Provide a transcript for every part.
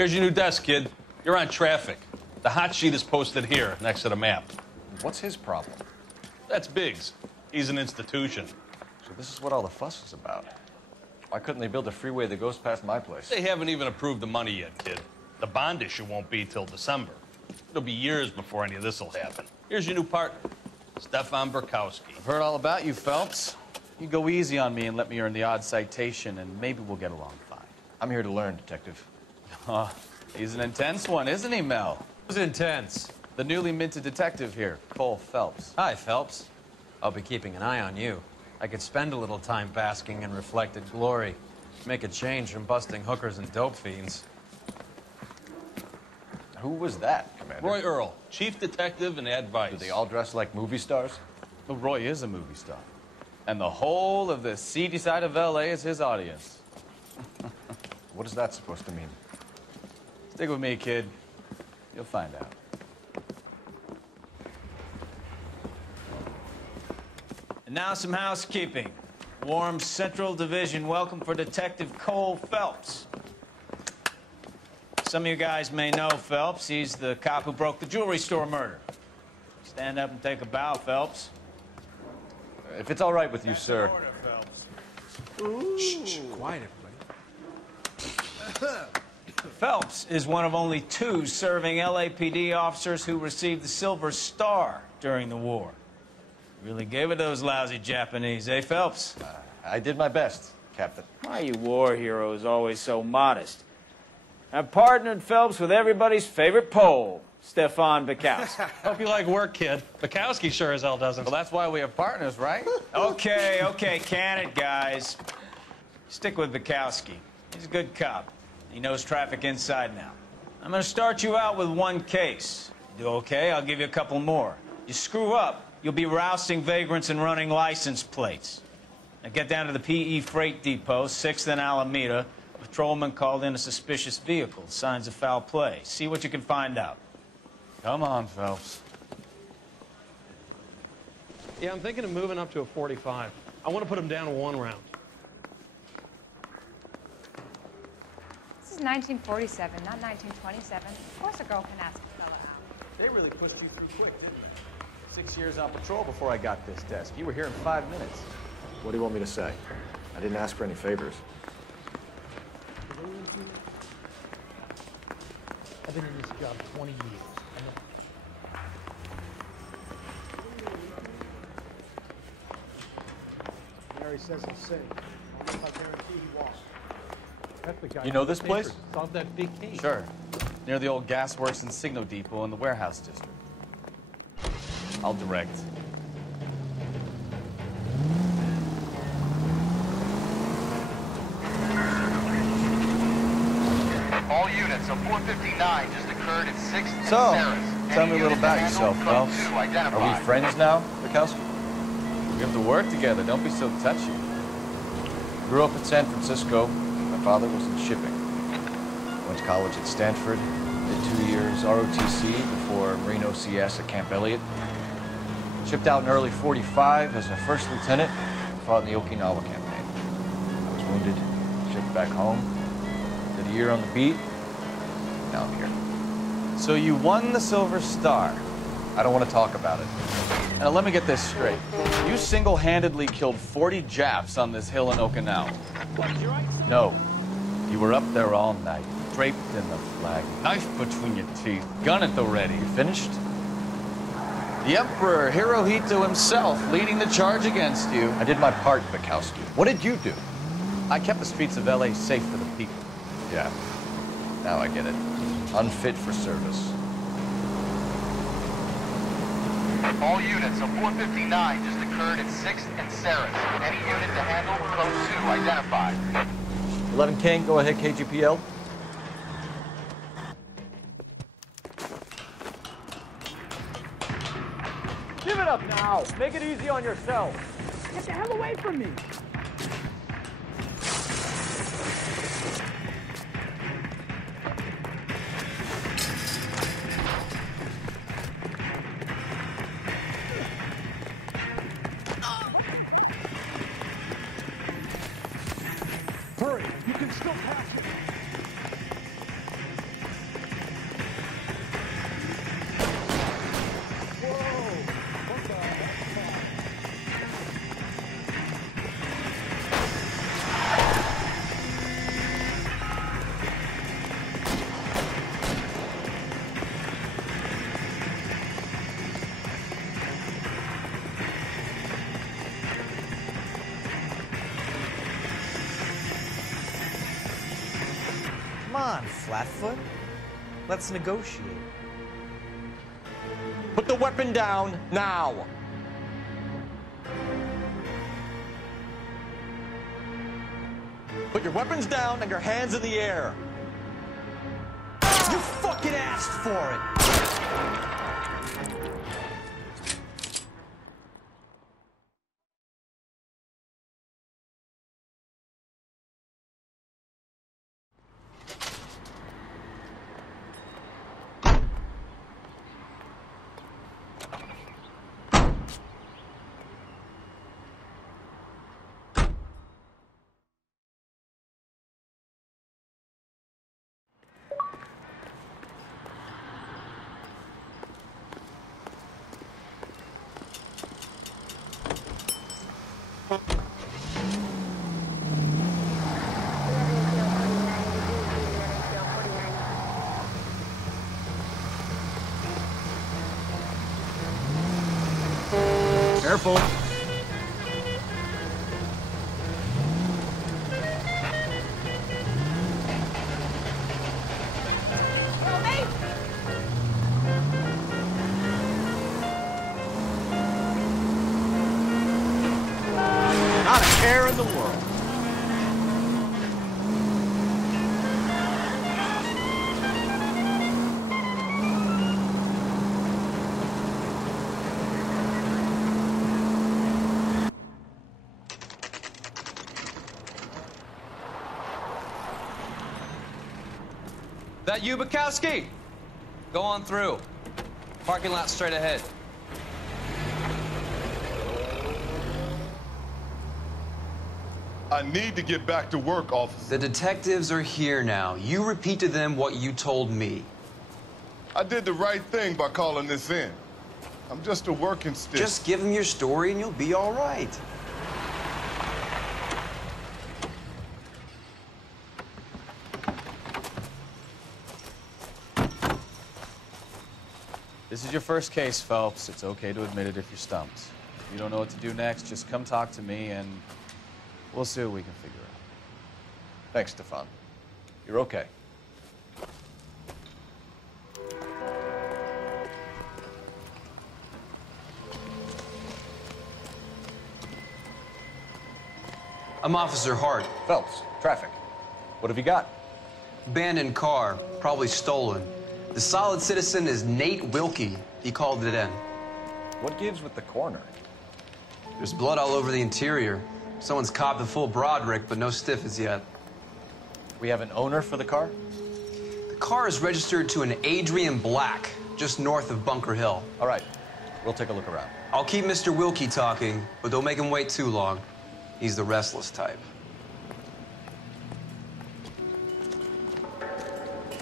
Here's your new desk, kid. You're on traffic. The hot sheet is posted here, next to the map. What's his problem? That's Biggs. He's an institution. So this is what all the fuss is about. Why couldn't they build a freeway that goes past my place? They haven't even approved the money yet, kid. The bond issue won't be till December. It'll be years before any of this will happen. Here's your new partner, Stefan Burkowski. I've heard all about you, Phelps. You go easy on me and let me earn the odd citation, and maybe we'll get along fine. I'm here to learn, Detective. He's an intense one, isn't he, Mel? Who's intense? The newly minted detective here, Cole Phelps. Hi, Phelps. I'll be keeping an eye on you. I could spend a little time basking in reflected glory. Make a change from busting hookers and dope fiends. Who was that, Commander? Roy Earl, chief detective and advice. Do they all dress like movie stars? Well, Roy is a movie star. And the whole of the seedy side of L.A. is his audience. What is that supposed to mean? Stick with me, kid. You'll find out. And now some housekeeping. Warm Central Division welcome for Detective Cole Phelps. Some of you guys may know Phelps. He's the cop who broke the jewelry store murder. Stand up and take a bow, Phelps. If it's all right with you, That's sir. an order, Phelps. Shh, quiet, everybody. Phelps is one of only 2 serving LAPD officers who received the Silver Star during the war. Really gave it to those lousy Japanese, eh, Phelps? I did my best, Captain. Why are you war heroes always so modest? I've partnered Phelps with everybody's favorite Pole, Stefan Burkowski. Hope you like work, kid. Bukowski sure as hell doesn't. Well, that's why we have partners, right? Okay, can it, guys. Stick with Bukowski. He's a good cop. He knows traffic inside now. I'm gonna start you out with 1 case. You do okay, I'll give you a couple more. You screw up, you'll be rousting vagrants and running license plates. Now get down to the PE Freight Depot, 6th and Alameda. A patrolman called in a suspicious vehicle, signs of foul play. See what you can find out. Come on, Phelps. Yeah, I'm thinking of moving up to a 45. I want to put him down to 1 round. This is 1947, not 1927. Of course a girl can ask a fella out. They really pushed you through quick, didn't they? 6 years on patrol before I got this desk. You were here in 5 minutes. What do you want me to say? I didn't ask for any favors. I've been in this job 20 years. I know. Mary says he's safe. I guarantee he won't. That's the guy. You know this place? Solved that big case. Sure. Near the old gasworks and Signo Depot in the warehouse district. I'll direct. All units, a 459 just occurred at 6th and So, Sarah's. tell me a Any little unit about to yourself, handle, code Phelps. 2 Are identified. we friends now, Burkowski? We have to work together. Don't be so touchy. Grew up in San Francisco. My father was in shipping. Went to college at Stanford. Did 2 years ROTC before Marine OCS at Camp Elliott. Shipped out in early '45 as a first lieutenant. Fought in the Okinawa campaign. I was wounded. Shipped back home. Did a year on the beat. Now I'm here. So you won the Silver Star. I don't want to talk about it. Now let me get this straight. You single-handedly killed 40 Japs on this hill in Okinawa. No. You were up there all night, draped in the flag, knife between your teeth, gun at the ready. Finished? The Emperor Hirohito himself leading the charge against you. I did my part, Bukowski. What did you do? I kept the streets of L.A. safe for the people. Yeah. Now I get it. Unfit for service. All units, a 459 just occurred at 6th and Sarah's. Any unit to handle, code 2 identified. 11 King, go ahead, KGPL. Give it up now. Make it easy on yourself. Get the hell away from me. Hurry, you can still catch it. on, Flatfoot. Let's negotiate. Put the weapon down now. Put your weapons down and your hands in the air. You fucking asked for it! Careful. Not a care in the world. That you, Bukowski? Go on through. Parking lot straight ahead. I need to get back to work, officer. The detectives are here now. You repeat to them what you told me. I did the right thing by calling this in. I'm just a working stick. Just give them your story and you'll be all right. This is your first case, Phelps. It's okay to admit it if you're stumped. If you don't know what to do next, just come talk to me and we'll see what we can figure out. Thanks, Stefan. You're okay. I'm Officer Hart. Phelps, traffic. What have you got? Abandoned car, probably stolen. The solid citizen is Nate Wilkie. He called it in. What gives with the coroner? There's blood all over the interior. Someone's copped a full Broderick, but no stiff as yet. We have an owner for the car? The car is registered to an Adrian Black, just north of Bunker Hill. All right, we'll take a look around. I'll keep Mr. Wilkie talking, but don't make him wait too long. He's the restless type.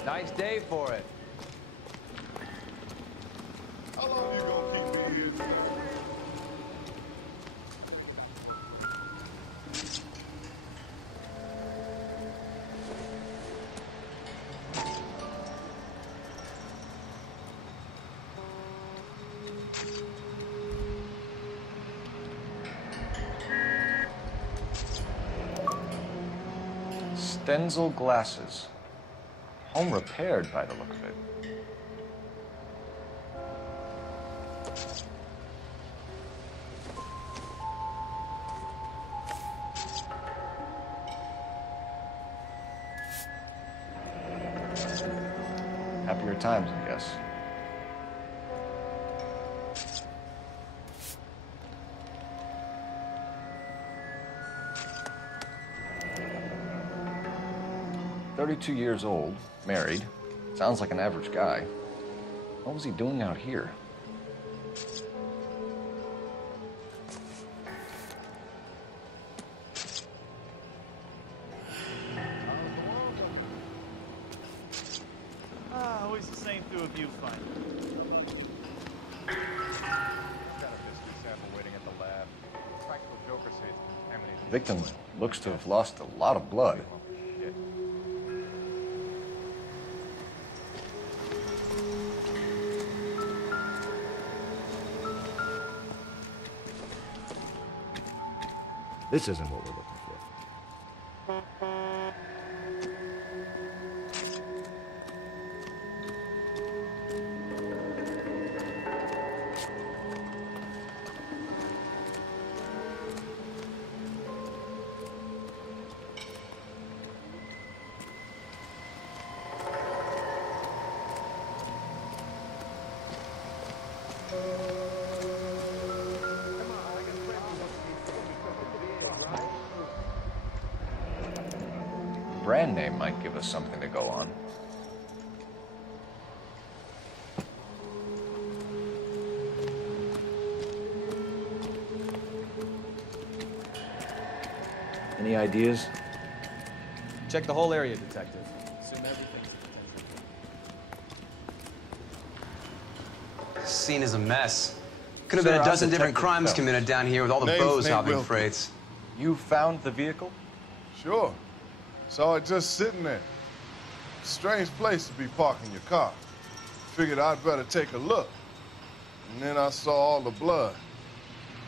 Nice day for it. How long you gonna keep me here? Stenzel glasses. Home repaired by the look of it. Happier times, I guess. "32 years old, married. Sounds like an average guy. What was he doing out here?" Always the same through a viewfinder. Got a mystery sample waiting at the lab. Practical Joker says it's contaminated. Victim looks to have lost a lot of blood. This isn't what we're looking for. Brand name might give us something to go on. Any ideas? Check the whole area, Detective. Assume everything's This scene is a mess. Could have Sir, been a I'm dozen different Detective crimes Phelps. committed down here with all the Name's bows Nate hopping Wilkie. freights. You found the vehicle? Sure. Saw it just sitting there. Strange place to be parking your car. Figured I'd better take a look. And then I saw all the blood.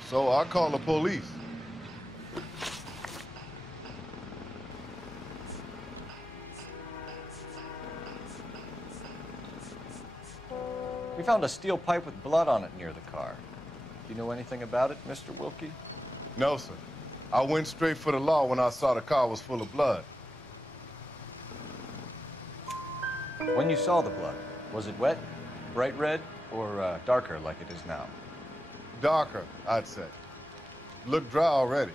So I called the police. We found a steel pipe with blood on it near the car. Do you know anything about it, Mr. Wilkie? No, sir. I went straight for the law when I saw the car was full of blood. When you saw the blood, was it wet, bright red, or darker like it is now? Darker, I'd say. Looked dry already.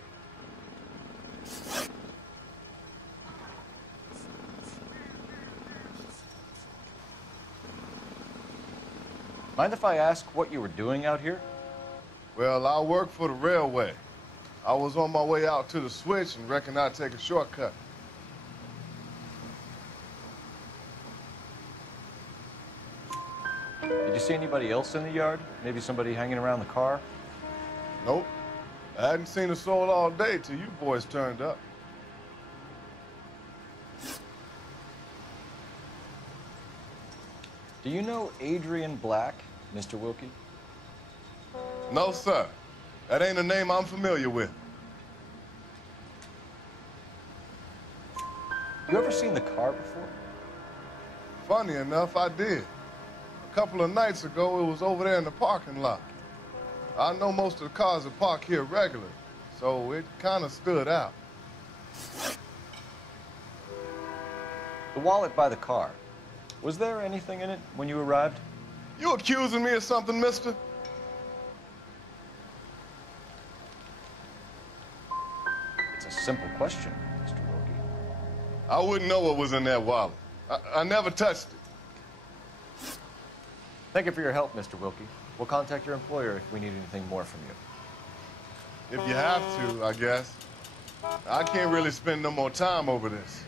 Mind if I ask what you were doing out here? Well, I work for the railway. I was on my way out to the switch and reckoned I'd take a shortcut. Did you see anybody else in the yard? Maybe somebody hanging around the car? Nope. I hadn't seen a soul all day till you boys turned up. Do you know Adrian Black, Mr. Wilkie? No, sir. That ain't a name I'm familiar with. You ever seen the car before? Funny enough, I did. A couple of nights ago, it was over there in the parking lot. I know most of the cars are parked here regularly, so it kind of stood out. The wallet by the car. Was there anything in it when you arrived? You accusing me of something, mister? It's a simple question, Mr. Wilkie. I wouldn't know what was in that wallet. I never touched it. Thank you for your help, Mr. Wilkie. We'll contact your employer if we need anything more from you. If you have to, I guess. I can't really spend no more time over this.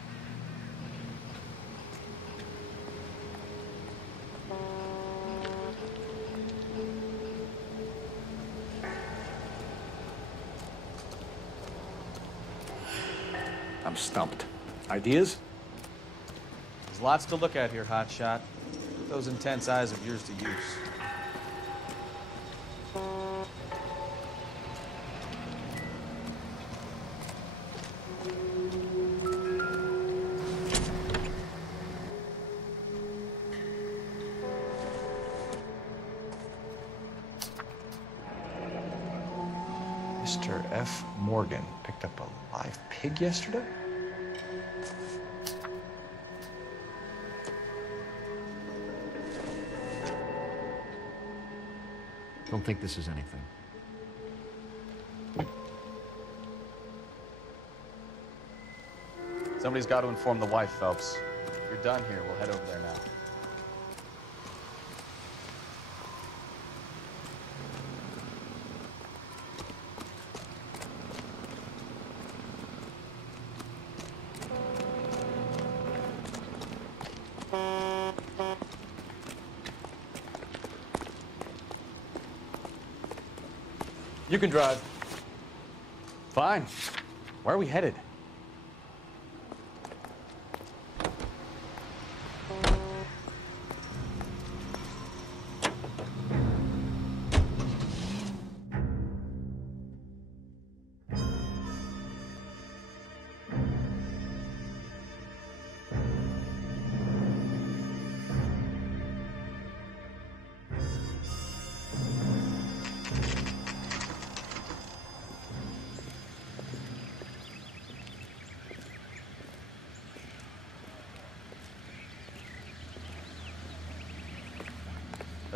I'm stumped. Ideas? There's lots to look at here, hotshot. Put those intense eyes of yours to use. Mr. F. Morgan picked up a live pig yesterday? Don't think this is anything. Somebody's got to inform the wife, Phelps. If you're done here, we'll head over there now. You can drive. Fine. Where are we headed?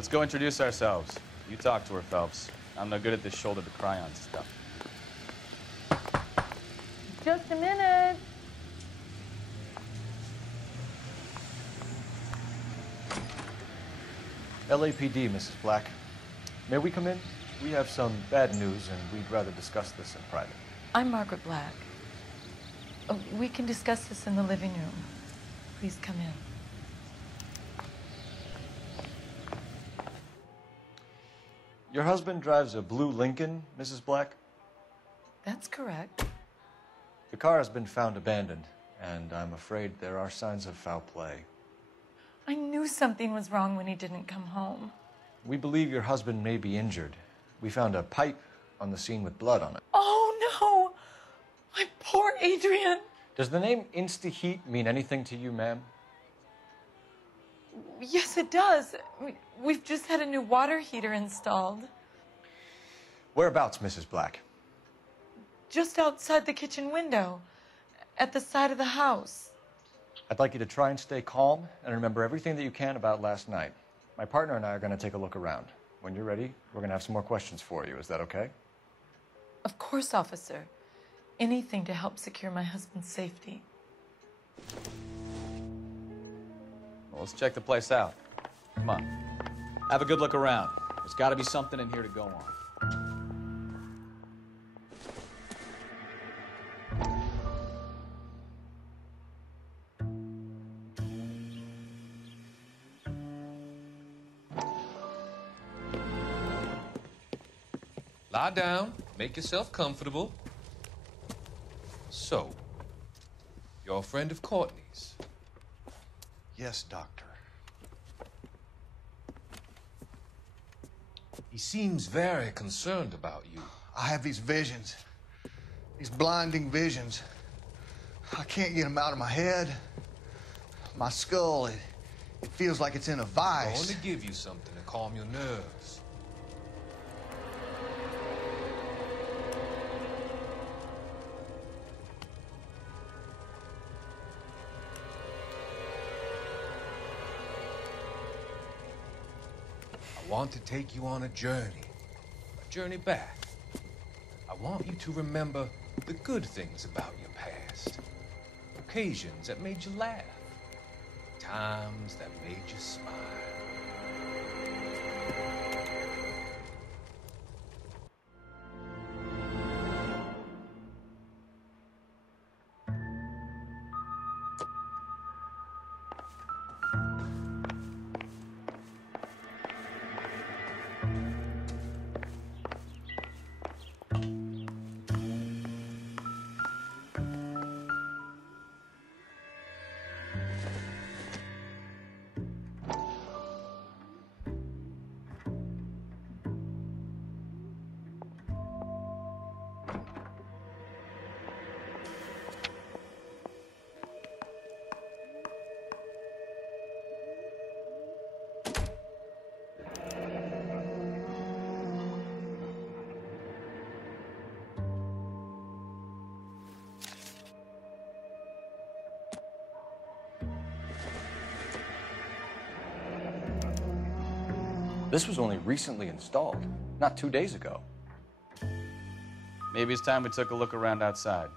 Let's go introduce ourselves. You talk to her, Phelps. I'm no good at this shoulder to cry on stuff. Just a minute. LAPD, Mrs. Black. May we come in? We have some bad news, and we'd rather discuss this in private. I'm Margaret Black. We can discuss this in the living room. Please come in. Your husband drives a blue Lincoln, Mrs. Black? That's correct. The car has been found abandoned, and I'm afraid there are signs of foul play. I knew something was wrong when he didn't come home. We believe your husband may be injured. We found a pipe on the scene with blood on it. Oh, no! My poor Adrian! Does the name Insta-Heat mean anything to you, ma'am? Yes, it does. We've just had a new water heater installed. Whereabouts, Mrs. Black? Just outside the kitchen window, at the side of the house. I'd like you to try and stay calm and remember everything that you can about last night. My partner and I are going to take a look around. When you're ready, we're going to have some more questions for you. Is that okay? Of course, officer. Anything to help secure my husband's safety. Well, let's check the place out. Come on. Have a good look around. There's got to be something in here to go on. Lie down, make yourself comfortable. So, you're a friend of Courtney's? Yes, Doctor. He seems very concerned about you. I have these visions, these blinding visions. I can't get them out of my head. My skull, it feels like it's in a vice. I want to give you something to calm your nerves. I want to take you on a journey back. I want you to remember the good things about your past, occasions that made you laugh, times that made you smile. This was only recently installed, not 2 days ago. Maybe it's time we took a look around outside.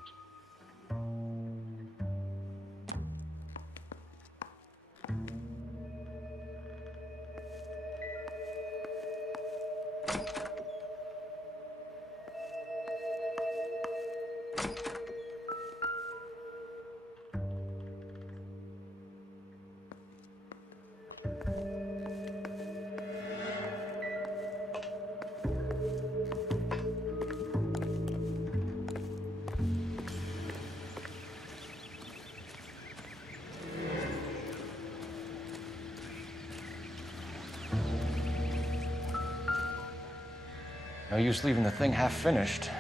No use leaving the thing half finished.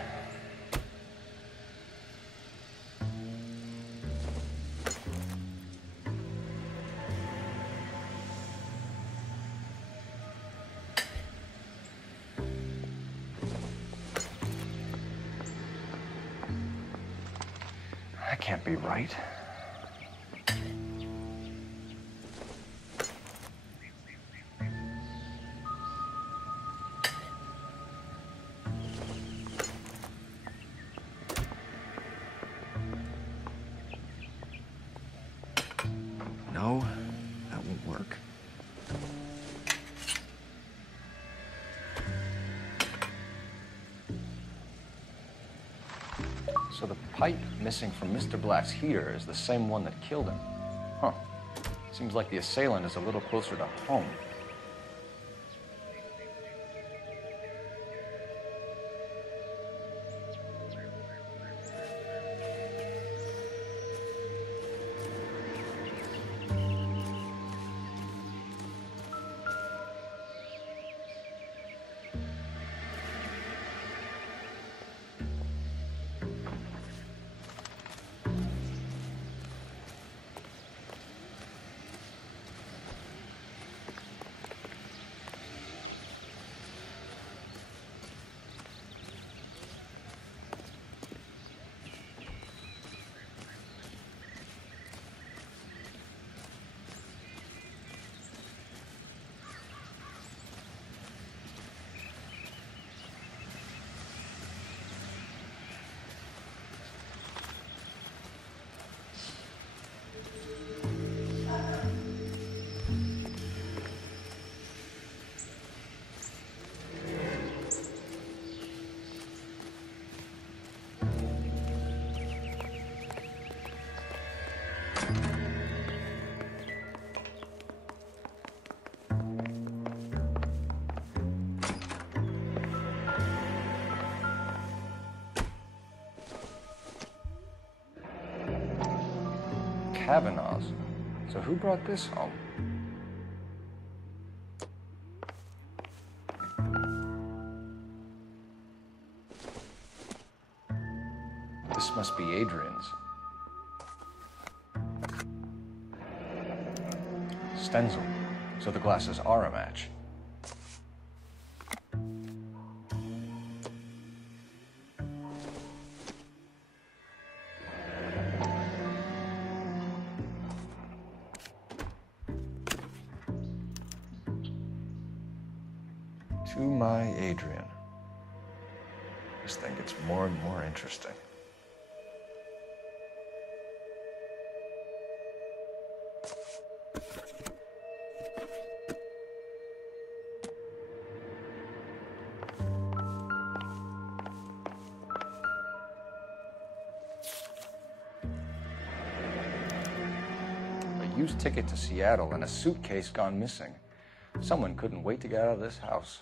That can't be right. So the pipe missing from Mr. Black's heater is the same one that killed him. Huh. Seems like the assailant is a little closer to home. Kavanaugh's. So who brought this home? This must be Adrian's. Stenzel. So the glasses are a match. To my Adrian. This thing gets more and more interesting. A used ticket to Seattle and a suitcase gone missing. Someone couldn't wait to get out of this house.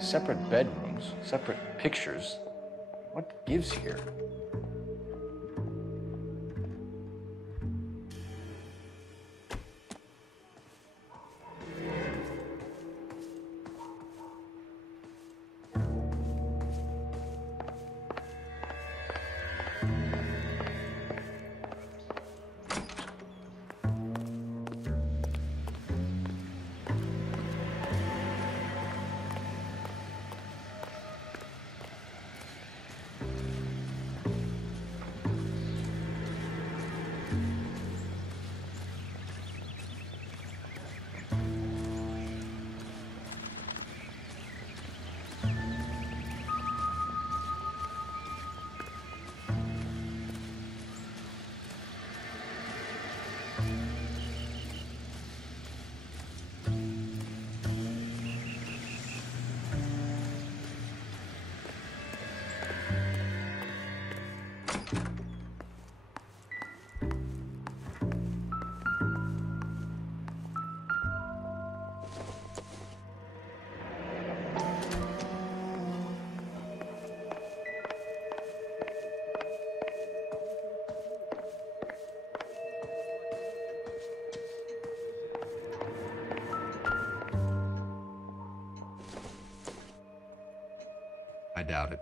Separate bedrooms, separate pictures. What gives here? I doubt it.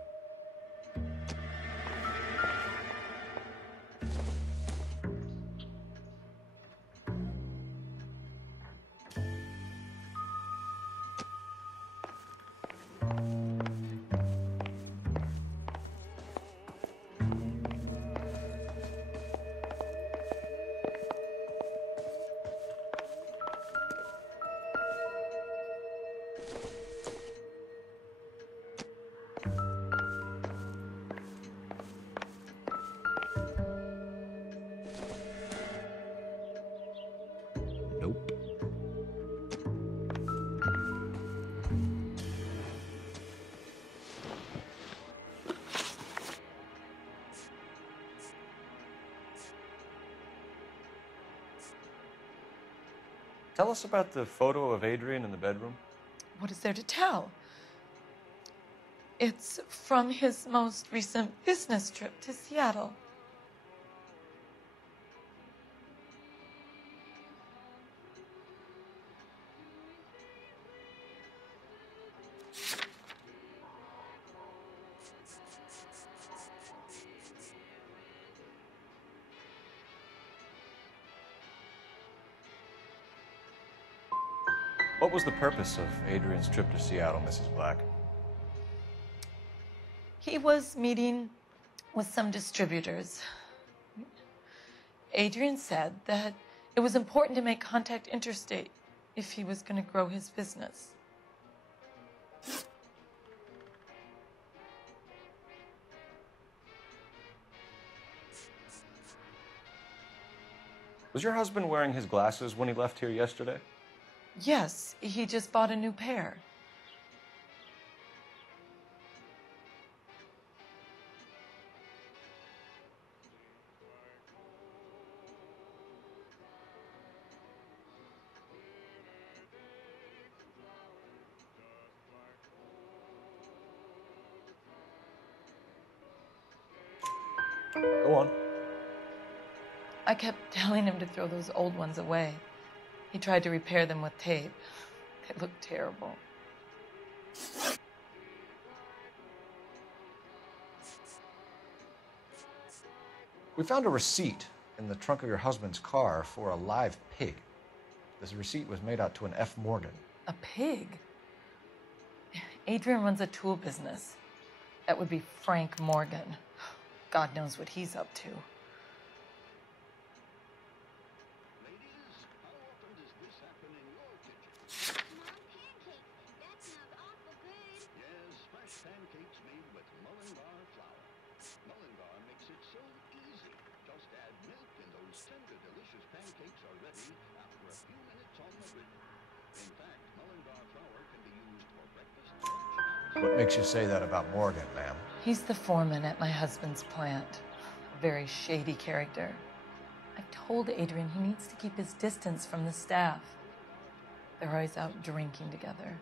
Tell us about the photo of Adrian in the bedroom. What is there to tell? It's from his most recent business trip to Seattle. What was the purpose of Adrian's trip to Seattle, Mrs. Black? He was meeting with some distributors. Adrian said that it was important to make contact interstate if he was going to grow his business. Was your husband wearing his glasses when he left here yesterday? Yes, he just bought a new pair. Go on. I kept telling him to throw those old ones away. He tried to repair them with tape. They looked terrible. We found a receipt in the trunk of your husband's car for a live pig. This receipt was made out to an F. Morgan. A pig? Adrian runs a tool business. That would be Frank Morgan. God knows what he's up to. What makes you say that about Morgan, ma'am? He's the foreman at my husband's plant. A very shady character. I've told Adrian he needs to keep his distance from the staff. They're always out drinking together.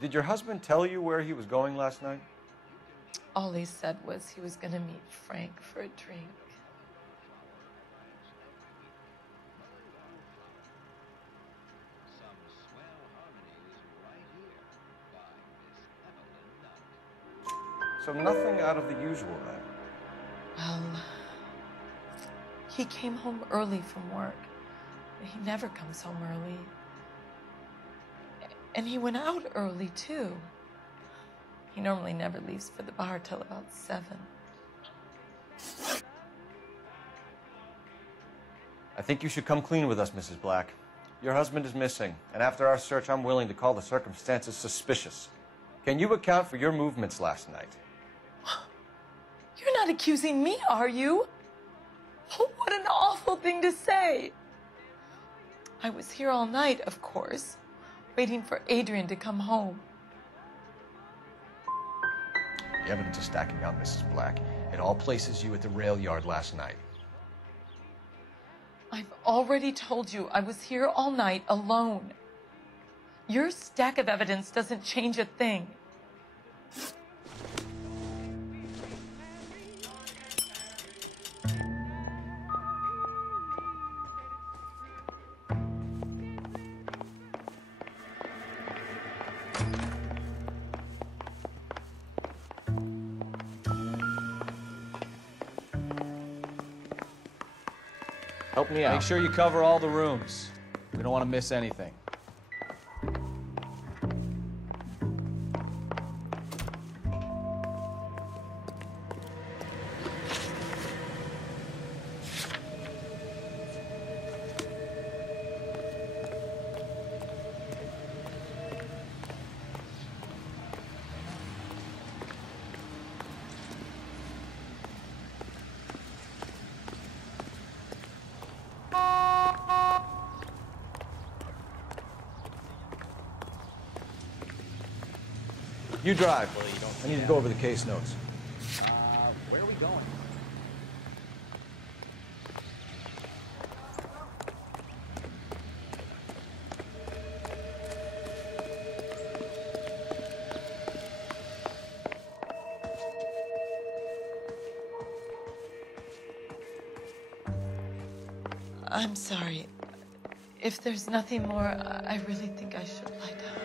Did your husband tell you where he was going last night? All he said was he was going to meet Frank for a drink. So nothing out of the usual then? Well, he came home early from work. He never comes home early. And he went out early, too. He normally never leaves for the bar till about 7. I think you should come clean with us, Mrs. Black. Your husband is missing, and after our search, I'm willing to call the circumstances suspicious. Can you account for your movements last night? You're not accusing me, are you? What an awful thing to say. I was here all night, of course, waiting for Adrian to come home. The evidence is stacking up, Mrs. Black. It all places you at the rail yard last night. I've already told you I was here all night alone. Your stack of evidence doesn't change a thing. Help me out. Make sure you cover all the rooms. We don't want to miss anything. You drive. Well, you don't I need to go over the case notes. Where are we going? I'm sorry. If there's nothing more, I really think I should lie down.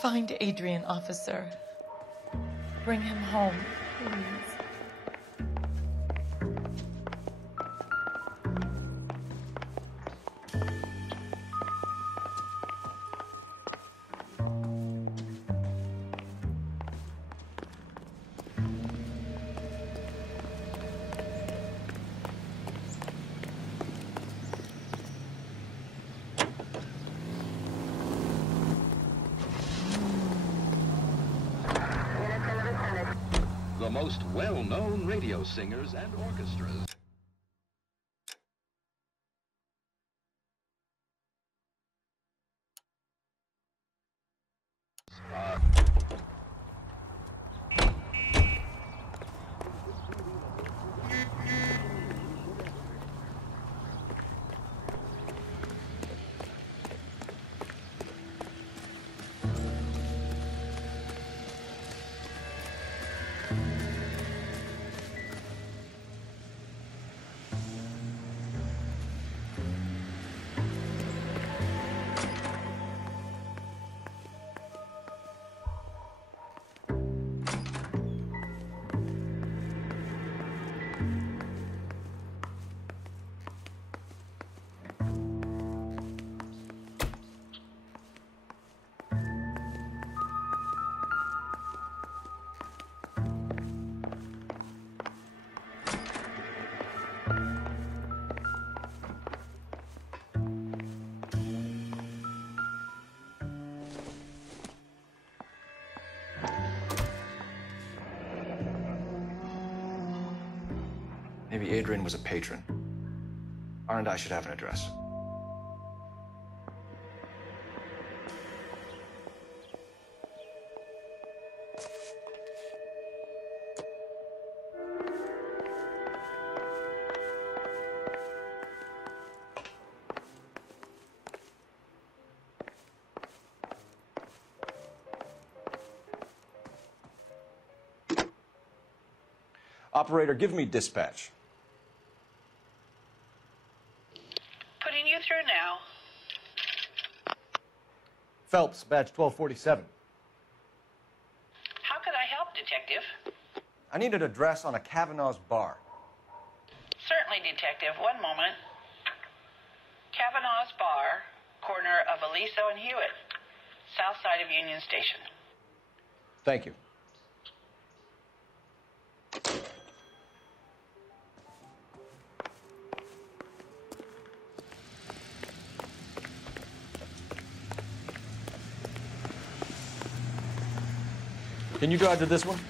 Find Adrian, officer. Bring him home, please. The most well-known radio singers and orchestras. Maybe Adrian was a patron. R&I should have an address. Operator, give me dispatch. Putting you through now. Phelps, badge 1247. How could I help, Detective? I need an address on a Kavanaugh's bar. Certainly, Detective. One moment. Kavanaugh's Bar, corner of Aliso and Hewitt, south side of Union Station. Thank you. Can you drive to this one?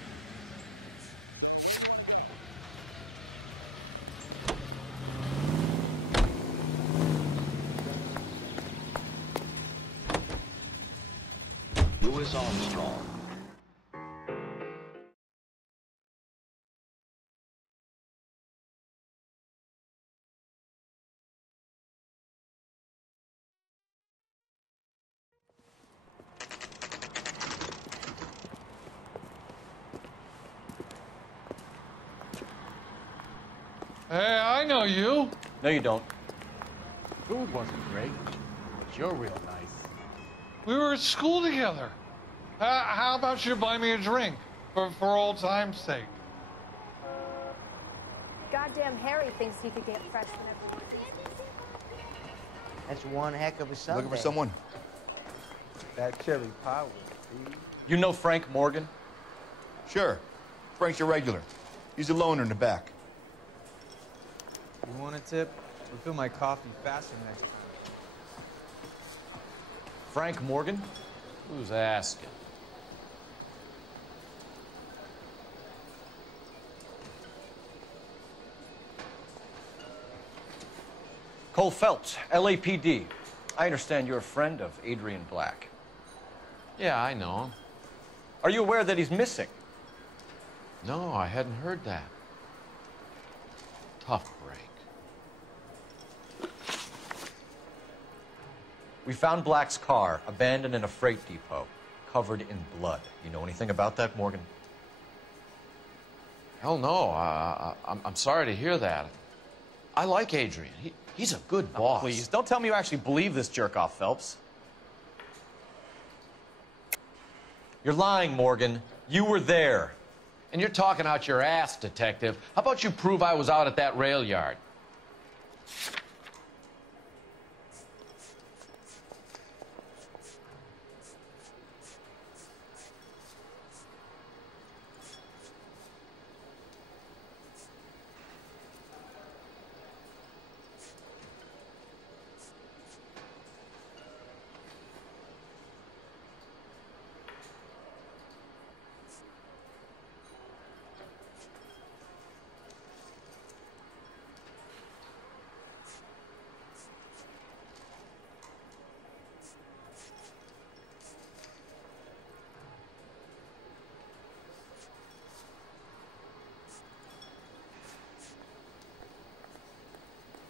Louis Armstrong. Hey, I know you. No, you don't. Food wasn't great, but you're real nice. We were at school together. How about you buy me a drink for old time's sake? Goddamn Harry thinks he could get fresh whenever. That's one heck of a Sunday. Looking for someone? That cherry pie was deep. You know Frank Morgan? Sure. Frank's a regular. He's a loner in the back. You want a tip? Refill my coffee faster next time. Frank Morgan? Who's asking? Cole Phelps, LAPD. I understand you're a friend of Adrian Black. Yeah, I know him. Are you aware that he's missing? No, I hadn't heard that. Tough break. We found Black's car abandoned in a freight depot, covered in blood. You know anything about that, Morgan? Hell no. I'm sorry to hear that. I like Adrian. He's a good boss. Please, don't tell me you actually believe this jerk-off, Phelps. You're lying, Morgan. You were there. And you're talking out your ass, detective. How about you prove I was out at that rail yard?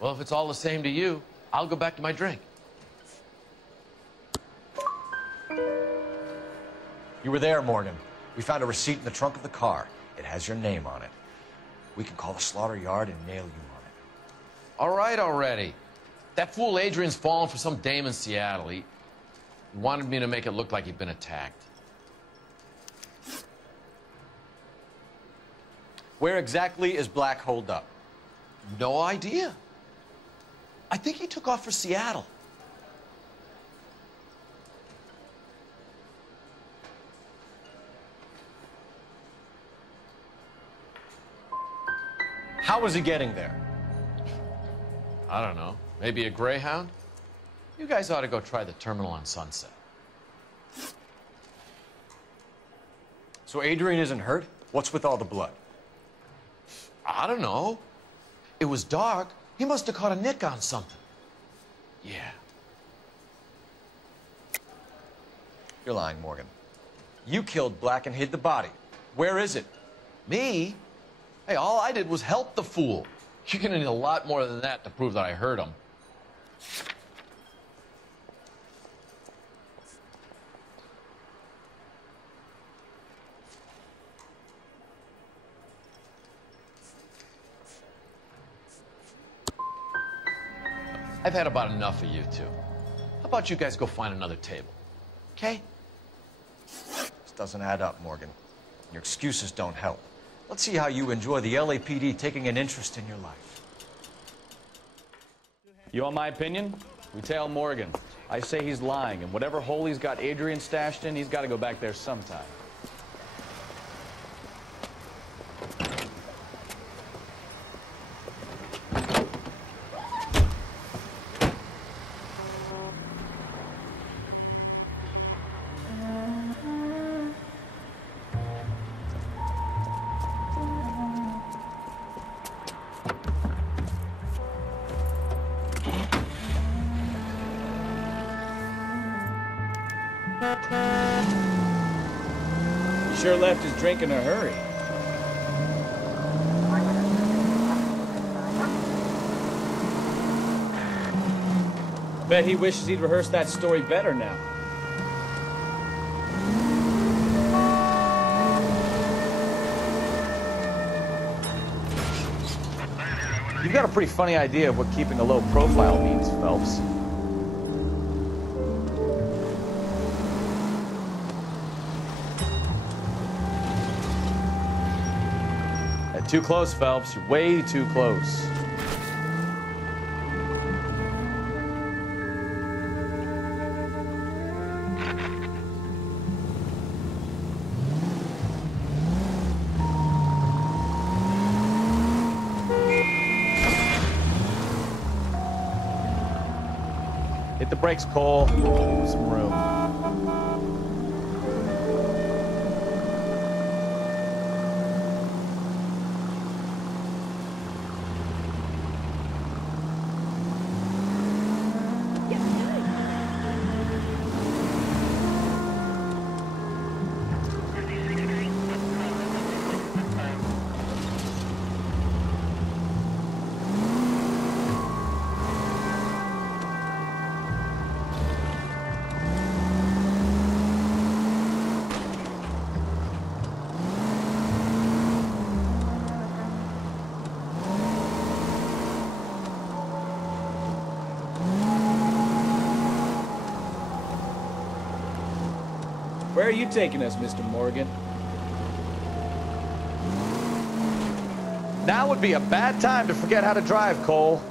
Well, if it's all the same to you, I'll go back to my drink. You were there, Morgan. We found a receipt in the trunk of the car. It has your name on it. We can call the slaughter yard and nail you on it. All right already. That fool Adrian's fallen for some dame in Seattle. He wanted me to make it look like he'd been attacked. Where exactly is Black holed up? No idea. I think he took off for Seattle. How was he getting there? I don't know. Maybe a Greyhound? You guys ought to go try the terminal on Sunset. So Adrian isn't hurt? What's with all the blood? I don't know. It was dark. He must have caught a nick on something. Yeah. You're lying, Morgan. You killed Black and hid the body. Where is it? Me? Hey, all I did was help the fool. You're gonna need a lot more than that to prove that I hurt him. I've had about enough of you two. How about you guys go find another table? Okay? This doesn't add up, Morgan. Your excuses don't help. Let's see how you enjoy the LAPD taking an interest in your life. You want my opinion? We tail Morgan. I say he's lying, and whatever hole he's got Adrian stashed in, he's got to go back there sometime. He sure left his drink in a hurry. Bet he wishes he'd rehearsed that story better now. You've got a pretty funny idea of what keeping a low profile means, Phelps. Too close, Phelps. You're way too close. Hit the brakes, Cole. Give him some room. Where are you taking us, Mr. Morgan? Now would be a bad time to forget how to drive, Cole.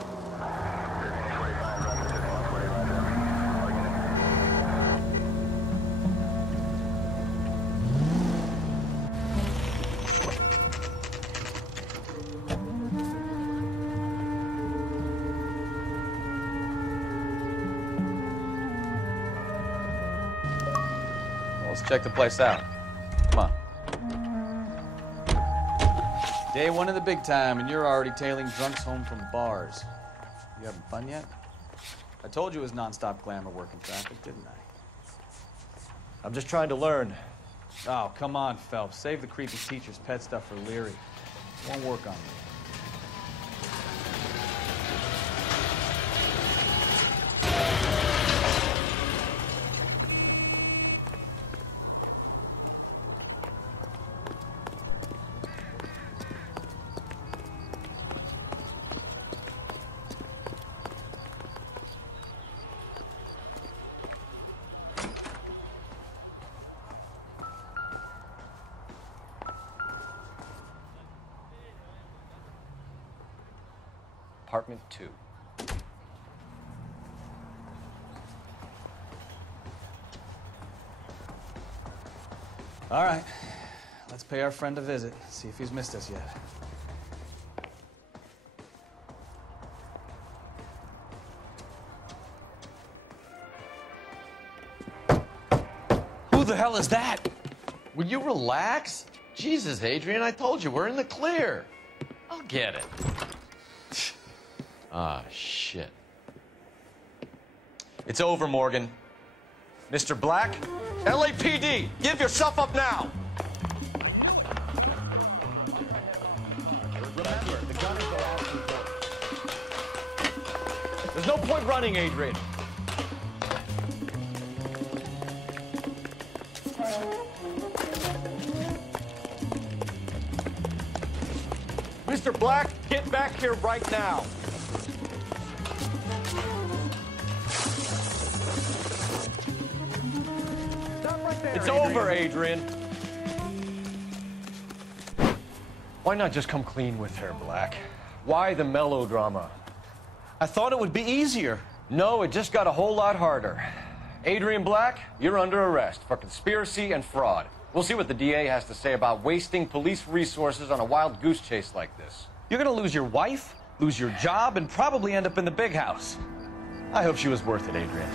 Let's check the place out. Come on. Day one of the big time, and you're already tailing drunks home from bars. You having fun yet? I told you it was non-stop glamour working traffic, didn't I? I'm just trying to learn. Oh, come on, Phelps. Save the creepy teacher's pet stuff for Leary. It won't work on you. Apartment 2. All right. Let's pay our friend a visit. See if he's missed us yet. Who the hell is that? Will you relax? Jesus, Adrian, I told you, we're in the clear. I'll get it. Ah, shit. It's over, Morgan. Mr. Black, LAPD, give yourself up now! Remember, the gun is out of control. There's no point running, Adrian. Mr. Black, get back here right now. It's over, Adrian. Why not just come clean with her, Black? Why the melodrama? I thought it would be easier. No, it just got a whole lot harder. Adrian Black, you're under arrest for conspiracy and fraud. We'll see what the DA has to say about wasting police resources on a wild goose chase like this. You're gonna lose your wife, lose your job, and probably end up in the big house. I hope she was worth it, Adrian.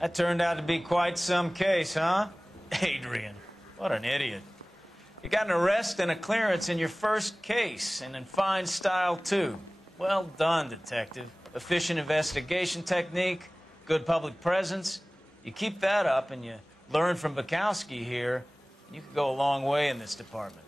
That turned out to be quite some case, huh? Adrian, what an idiot. You got an arrest and a clearance in your first case, and in fine style, too. Well done, detective. Efficient investigation technique, good public presence. You keep that up and you learn from Bukowski here, and you could go a long way in this department.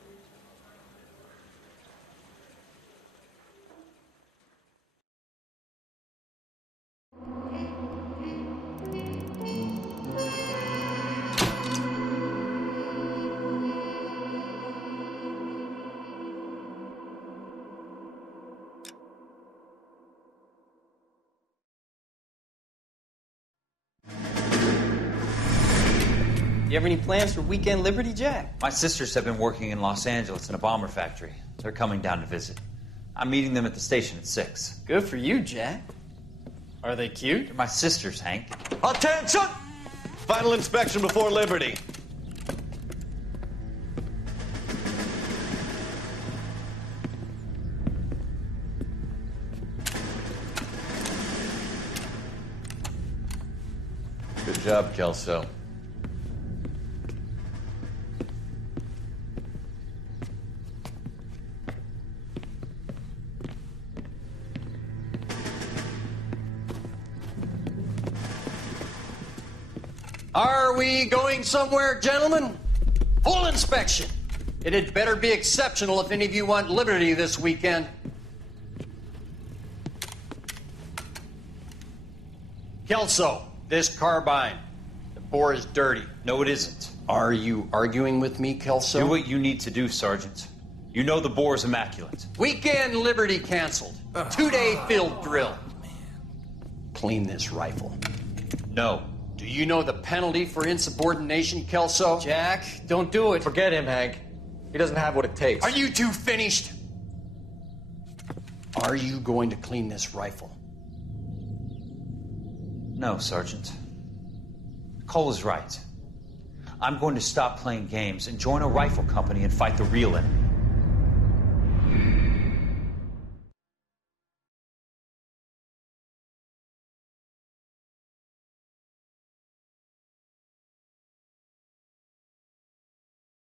You have any plans for Weekend Liberty, Jack? My sisters have been working in Los Angeles in a bomber factory. They're coming down to visit. I'm meeting them at the station at 6. Good for you, Jack. Are they cute? They're my sisters, Hank. Attention! Final inspection before Liberty. Good job, Kelso. Are we going somewhere, gentlemen? Full inspection. It had better be exceptional if any of you want liberty this weekend. Kelso, this carbine. The bore is dirty. No, it isn't. Are you arguing with me, Kelso? Do what you need to do, Sergeant. You know the bore is immaculate. Weekend liberty canceled. 2-day field drill. Clean this rifle. No. Do you know the penalty for insubordination, Kelso? Jack, don't do it. Forget him, Hank. He doesn't have what it takes. Are you two finished? Are you going to clean this rifle? No, Sergeant. Cole is right. I'm going to stop playing games and join a rifle company and fight the real enemy.